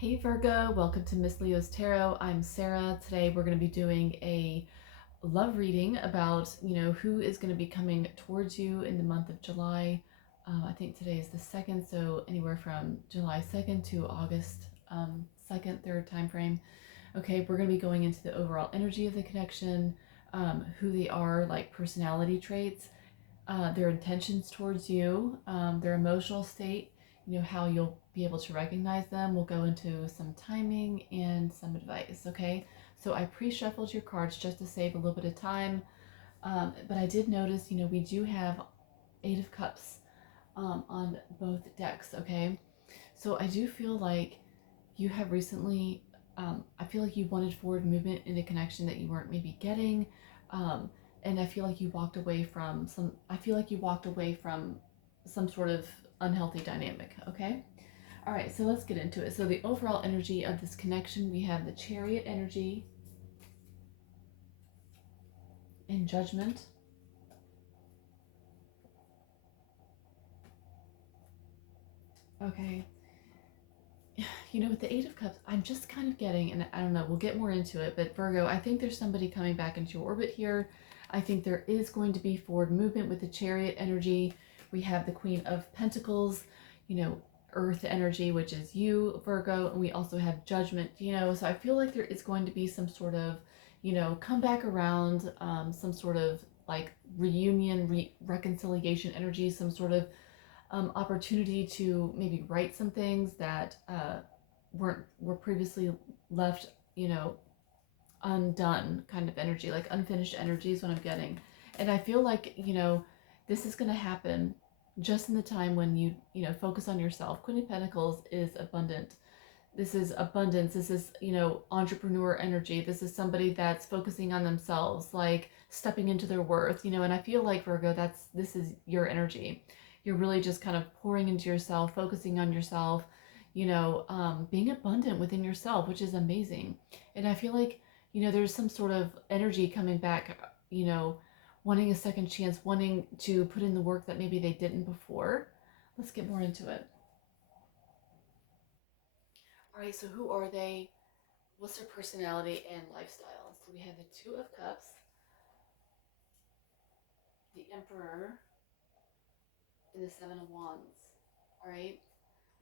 Hey Virgo, welcome to Miss Leo's Tarot. I'm Sarah. Today we're going to be doing a love reading about, who is going to be coming towards you in the month of July. I think today is the 2nd, so anywhere from July 2nd to August 2nd, 3rd time frame. Okay, we're going to be going into the overall energy of the connection, who they are, like personality traits, their intentions towards you, their emotional state, how you'll be able to recognize them. We'll go into some timing and some advice, okay? So I pre-shuffled your cards just to save a little bit of time, but I did notice, we do have Eight of Cups on both decks, okay? So I do feel like you have recently, I feel like you wanted forward movement in a connection that you weren't maybe getting. Um, and I feel like you walked away from some sort of unhealthy dynamic, okay? All right, so let's get into it. So the overall energy of this connection, we have the Chariot energy and Judgment. Okay. With the Eight of Cups, I'm just kind of getting, and I don't know, we'll get more into it, but Virgo, I think there's somebody coming back into your orbit here. I think there is going to be forward movement with the Chariot energy. We have the Queen of Pentacles, Earth energy, which is you, Virgo, and we also have Judgment, so I feel like there is going to be some sort of, come back around, some sort of like reunion, reconciliation energy, some sort of opportunity to maybe write some things that were previously left, undone, kind of energy, like unfinished energy is what I'm getting. And I feel like, this is going to happen just in the time when you focus on yourself. Queen of Pentacles is abundant. This is abundance. This is, entrepreneur energy. This is somebody that's focusing on themselves, like stepping into their worth, and I feel like Virgo, this is your energy. You're really just kind of pouring into yourself, focusing on yourself, being abundant within yourself, which is amazing. And I feel like, there's some sort of energy coming back, wanting a second chance, wanting to put in the work that maybe they didn't before. Let's get more into it. All right, so who are they? What's their personality and lifestyle? So we have the Two of Cups, the Emperor, and the Seven of Wands. All right.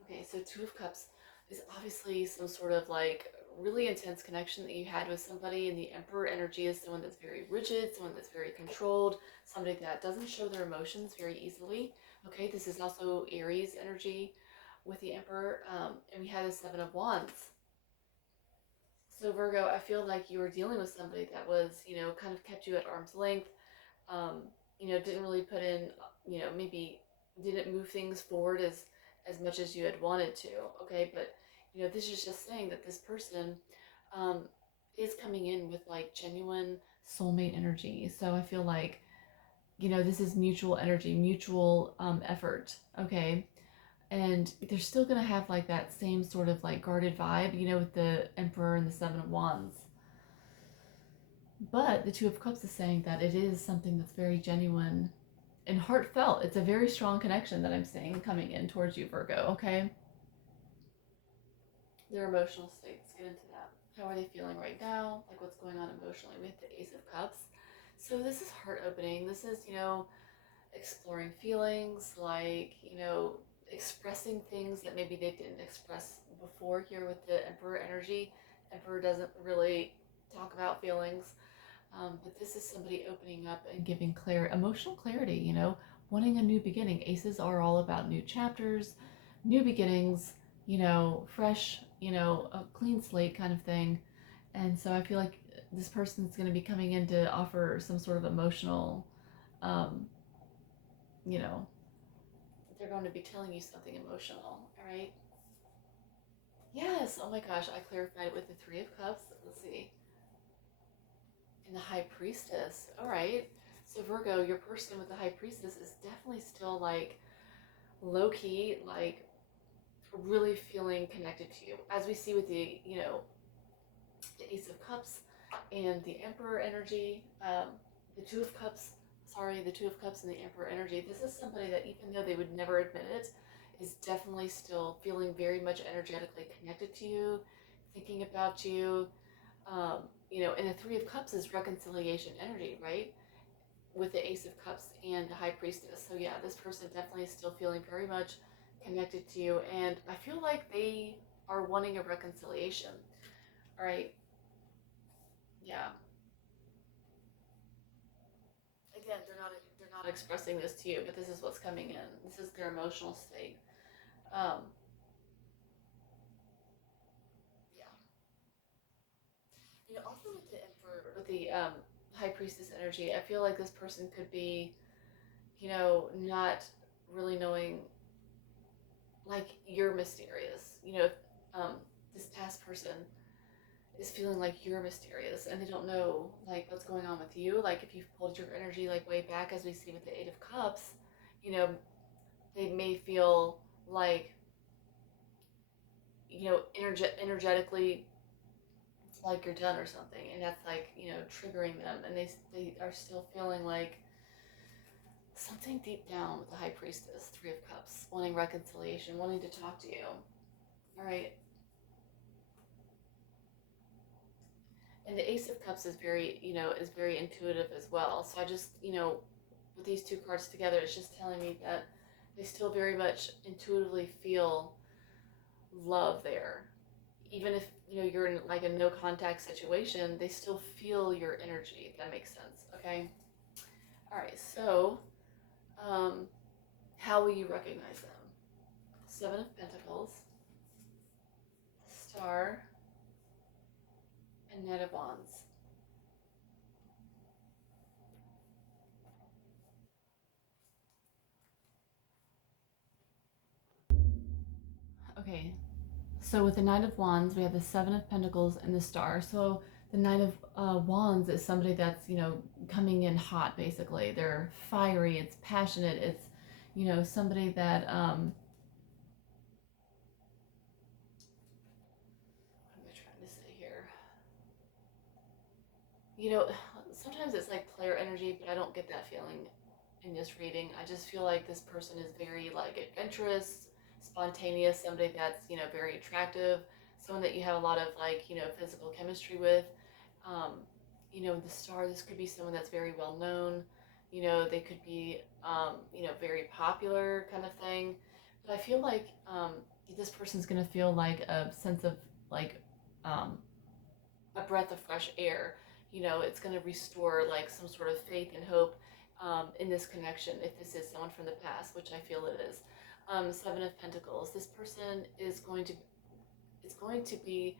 Okay, so Two of Cups is obviously some sort of like really intense connection that you had with somebody, and the Emperor energy is someone that's very rigid, someone that's very controlled, somebody that doesn't show their emotions very easily. Okay, this is also Aries energy with the Emperor, and we had the Seven of Wands. So Virgo, I feel like you were dealing with somebody that was, kind of kept you at arm's length, um, didn't really put in, maybe didn't move things forward as much as you had wanted to. Okay, but this is just saying that this person um, is coming in with like genuine soulmate energy. So I feel like this is mutual energy, mutual effort. Okay, and they're still gonna have like that same sort of like guarded vibe, with the Emperor and the Seven of Wands. But the Two of Cups is saying that it is something that's very genuine and heartfelt. It's a very strong connection that I'm seeing coming in towards you, Virgo, okay? Their emotional states, get into that. How are they feeling right now? Like what's going on emotionally with the Ace of Cups? So this is heart opening. This is, exploring feelings, like, expressing things that maybe they didn't express before here with the Emperor energy. Emperor doesn't really talk about feelings. But this is somebody opening up and giving emotional clarity, wanting a new beginning. Aces are all about new chapters, new beginnings, fresh, a clean slate kind of thing. And so I feel like this person's going to be coming in to offer some sort of emotional, um, you know, they're going to be telling you something emotional, all right? Yes, oh my gosh, I clarified it with the Three of Cups. Let's see. And the High Priestess. All right. So Virgo, your person with the High Priestess is definitely still like low key, like really feeling connected to you. As we see with the, the Ace of Cups and the Emperor energy, the Two of Cups, the Two of Cups and the Emperor energy. This is somebody that even though they would never admit it, is definitely still feeling very much energetically connected to you, thinking about you. Um, and the Three of Cups is reconciliation energy, right? With the Ace of Cups and the High Priestess. So yeah, this person definitely is still feeling very much connected to you, and I feel like they are wanting a reconciliation. All right, yeah. Again, they're not expressing this to you, but this is what's coming in. This is their emotional state. Um, yeah. Also with the Emperor, with the High Priestess energy, I feel like this person could be, not really knowing, like, you're mysterious. If um, this past person is feeling like you're mysterious and they don't know like what's going on with you, like if you've pulled your energy like way back, as we see with the Eight of Cups, you know, they may feel like, energetically like you're done or something, and that's like, triggering them, and they are still feeling like something deep down with the High Priestess, Three of Cups, wanting reconciliation, wanting to talk to you. All right. And the Ace of Cups is very intuitive as well. So I just, with these two cards together, it's just telling me that they still very much intuitively feel love there. Even if, you're in like a no contact situation, they still feel your energy, if that makes sense. Okay. All right. So, um, how will you recognize them? Seven of Pentacles, Star, and Knight of Wands. Okay, so with the Knight of Wands, we have the Seven of Pentacles and the Star. So the Knight of Wands is somebody that's, coming in hot, basically. They're fiery, it's passionate, it's, somebody that, what am I trying to say here? You know, Sometimes it's like player energy, but I don't get that feeling in this reading. I just feel like this person is very like adventurous, spontaneous, somebody that's, very attractive, someone that you have a lot of like, physical chemistry with. Um, the Star, this could be someone that's very well known. They could be, very popular kind of thing. But I feel like this person's going to feel like a sense of like um, a breath of fresh air. It's going to restore like some sort of faith and hope in this connection, if this is someone from the past, which I feel it is. Seven of Pentacles. This person is going to be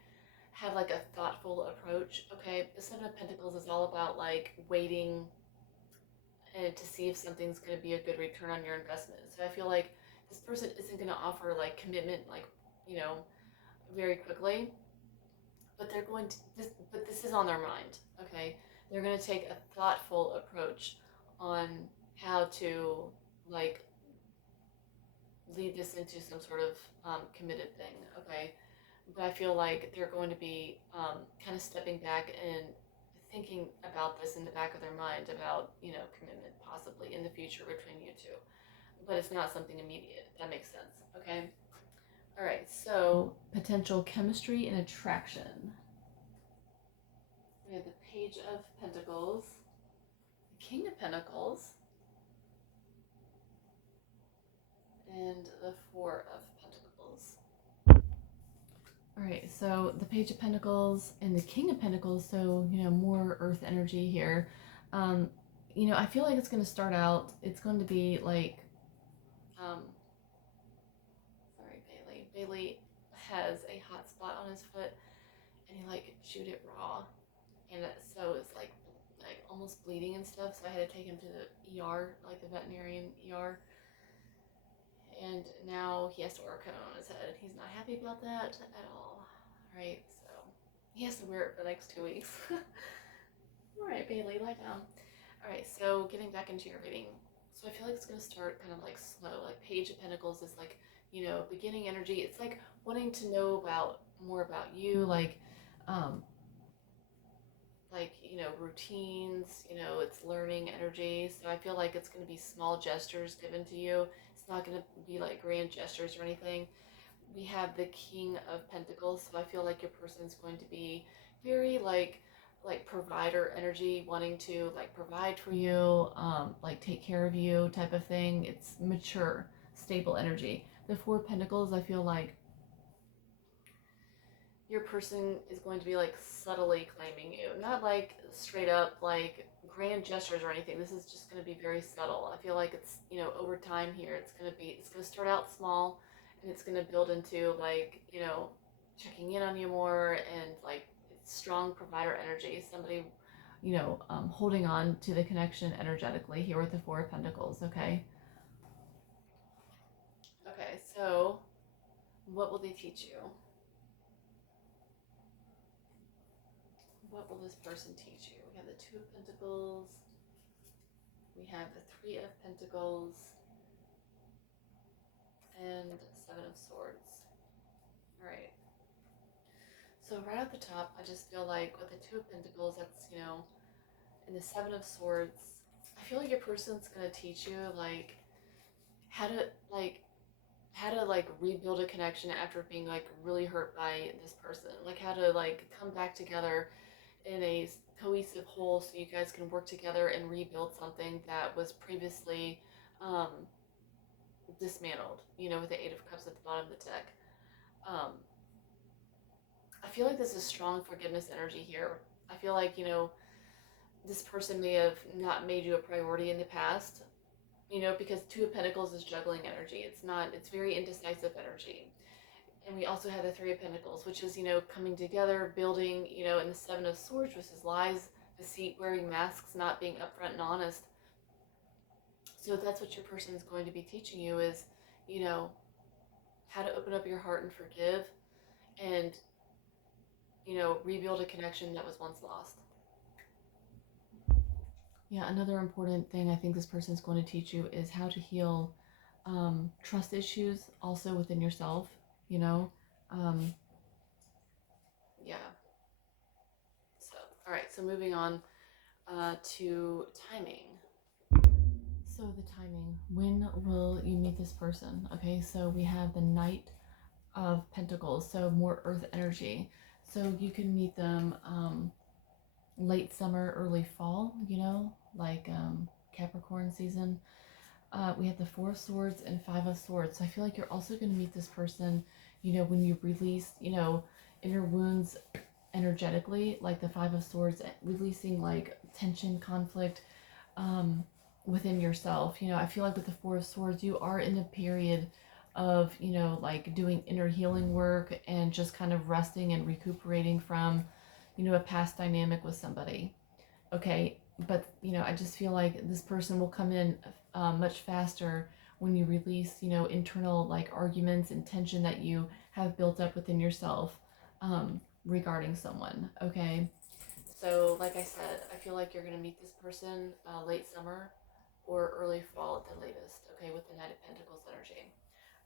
have like a thoughtful approach. Okay, the Seven of Pentacles is all about like waiting and to see if something's going to be a good return on your investment. So I feel like this person isn't going to offer like commitment, like, you know, very quickly, but this is on their mind. Okay, they're going to take a thoughtful approach on how to like lead this into some sort of committed thing. Okay, but I feel like they're going to be kind of stepping back and thinking about this in the back of their mind about, commitment possibly in the future between you two. But it's not something immediate. If that makes sense. Okay. All right. So potential chemistry and attraction. We have the Page of Pentacles, the King of Pentacles, and the Four of Pentacles. All right, so the Page of Pentacles and the King of Pentacles, so, more earth energy here. Um, I feel like it's going to start out, it's going to be like, um, sorry, Bailey. Bailey has a hot spot on his foot and he like chewed it raw. And so it's like almost bleeding and stuff. So I had to take him to the ER, like the veterinarian ER. And now he has to wear a cone on his head. He's not happy about that at all. Right, so he has to wear it for the next 2 weeks. All right, Bailey, lie down. All right, so getting back into your reading. So I feel like it's going to start kind of like slow. Like Page of Pentacles is like, beginning energy. It's like wanting to know about more about you, um, routines. It's learning energy. So I feel like it's going to be small gestures given to you. It's It's not going to be like grand gestures or anything. We have the King of Pentacles, so I feel like your person is going to be very like provider energy, wanting to like provide for you, like take care of you type of thing. It's mature, stable energy. The Four of Pentacles, I feel like your person is going to be like subtly claiming you, not like straight up like grand gestures or anything. This is just going to be very subtle. I feel like it's, you know, over time here, it's going to start out small, and it's going to build into like, you know, checking in on you more, and like strong provider energy, somebody, you know, holding on to the connection energetically here with the Four of Pentacles. Okay, so what will they teach you? What will this person teach you? We have the Two of Pentacles, we have the Three of Pentacles, and Seven of Swords. All right. So right at the top, I just feel like with the Two of Pentacles, that's, you know, and the Seven of Swords, I feel like your person's gonna teach you like how to like rebuild a connection after being like really hurt by this person, like how to like come back together in a cohesive whole, so you guys can work together and rebuild something that was previously um, dismantled, you know, with the Eight of Cups at the bottom of the deck. um, I feel like this is strong forgiveness energy here. I feel like, you know, this person may have not made you a priority in the past, you know, because Two of Pentacles is juggling energy. It's not, it's very indecisive energy. And we also have the Three of Pentacles, which is, you know, coming together, building, you know, and the Seven of Swords, which is lies, deceit, wearing masks, not being upfront and honest. So that's what your person is going to be teaching you is, you know, how to open up your heart and forgive, and, you know, rebuild a connection that was once lost. Yeah, another important thing I think this person is going to teach you is how to heal trust issues also within yourself, you know. Um, yeah. So, all right. So moving on to timing. So the timing. When will you meet this person? Okay, so we have the Knight of Pentacles, so more Earth energy. So you can meet them late summer, early fall, you know, like Capricorn season. We have the Four of Swords and Five of Swords. So I feel like you're also going to meet this person, you know, when you release, you know, inner wounds energetically, like the Five of Swords, releasing like tension, conflict within yourself. You know, I feel like with the Four of Swords, you are in a period of, you know, like doing inner healing work and just kind of resting and recuperating from, you know, a past dynamic with somebody. Okay, but you know, I just feel like this person will come in much faster when you release, you know, internal like arguments and tension that you have built up within yourself regarding someone. Okay, so like I said, I feel like you're gonna meet this person late summer or early fall at the latest. Okay, with the Knight of Pentacles energy.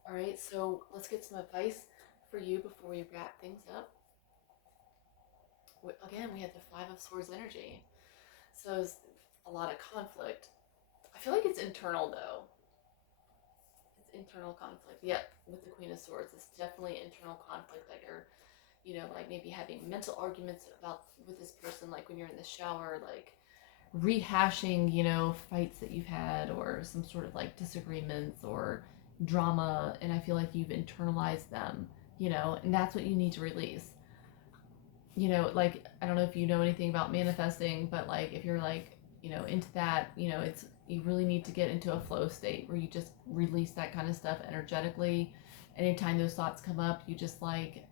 All right, so let's get some advice for you before we wrap things up. Again, we have the Five of Swords energy. So it's a lot of conflict. I feel like it's internal though. It's internal conflict. Yep, with the Queen of Swords, it's definitely internal conflict that you're, you know, like maybe having mental arguments about with this person, like when you're in the shower, like rehashing, you know, fights that you've had or some sort of like disagreements or drama, and I feel like you've internalized them, you know, and that's what you need to release. You know, like I don't know if you know anything about manifesting, but like if you're like, you know, into that, you know, it's you really need to get into a flow state where you just release that kind of stuff energetically. Anytime those thoughts come up, you just like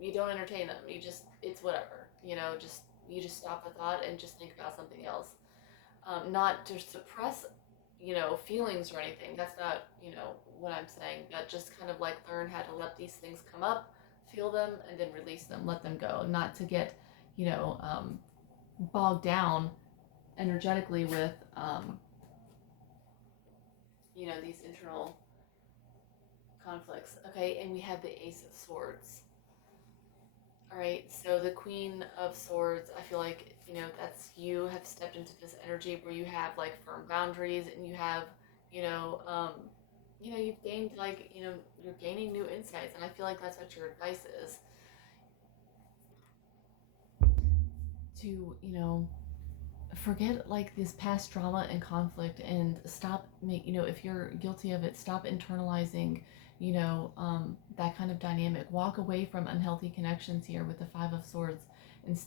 you don't entertain them. You just it's whatever, you know, just you just stop the thought and just think about something else. Not to suppress, you know, feelings or anything. That's not, you know, what I'm saying. But just kind of like learn how to let these things come up, feel them, and then release them. Let them go. Not to get, you know, bogged down energetically with, you know, these internal conflicts. Okay, and we have the Ace of Swords. All right, so the Queen of Swords, I feel like, you know, that's you have stepped into this energy where you have like firm boundaries and you have, you've gained, like, you're gaining new insights, and I feel like that's what your advice is, to, forget like this past drama and conflict, and stop make if you're guilty of it, stop internalizing that kind of dynamic. Walk away from unhealthy connections here with the Five of Swords, and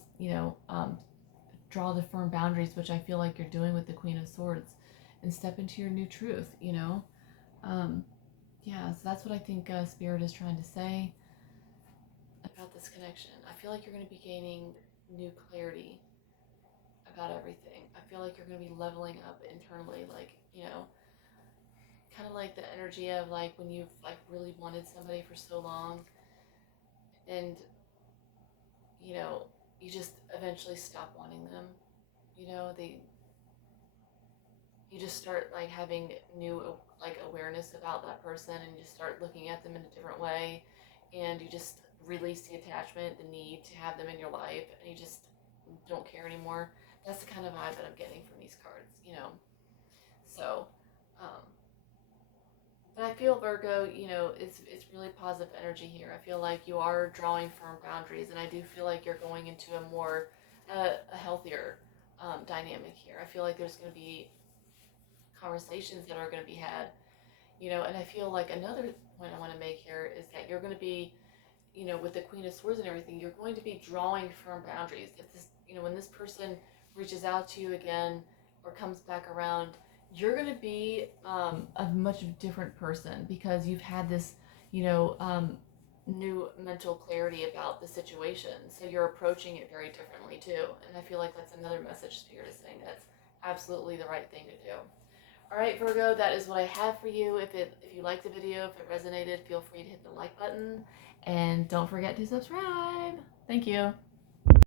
draw the firm boundaries, which I feel like you're doing with the Queen of Swords, and step into your new truth. um, yeah, so that's what I think Spirit is trying to say about this connection. I feel like you're going to be gaining new clarity about everything. I feel like you're going to be leveling up internally, like, kind of like the energy of like when you've like really wanted somebody for so long, and you know, you just eventually stop wanting them. They you just start like having new like awareness about that person, and you just start looking at them in a different way, and you just release the attachment, the need to have them in your life, and you just don't care anymore. That's the kind of vibe that I'm getting from these cards. So, um, but I feel Virgo, it's really positive energy here. I feel like you are drawing firm boundaries, and I do feel like you're going into a more a healthier dynamic here. I feel like there's going to be conversations that are going to be had, and I feel like another point I want to make here is that you're going to be, with the Queen of Swords and everything, you're going to be drawing firm boundaries. If this, when this person reaches out to you again or comes back around, you're going to be a much different person, because you've had this, new mental clarity about the situation. So you're approaching it very differently too. And I feel like that's another message Spirit is saying that's absolutely the right thing to do. All right, Virgo, that is what I have for you. If you liked the video, if it resonated, feel free to hit the like button, and don't forget to subscribe. Thank you.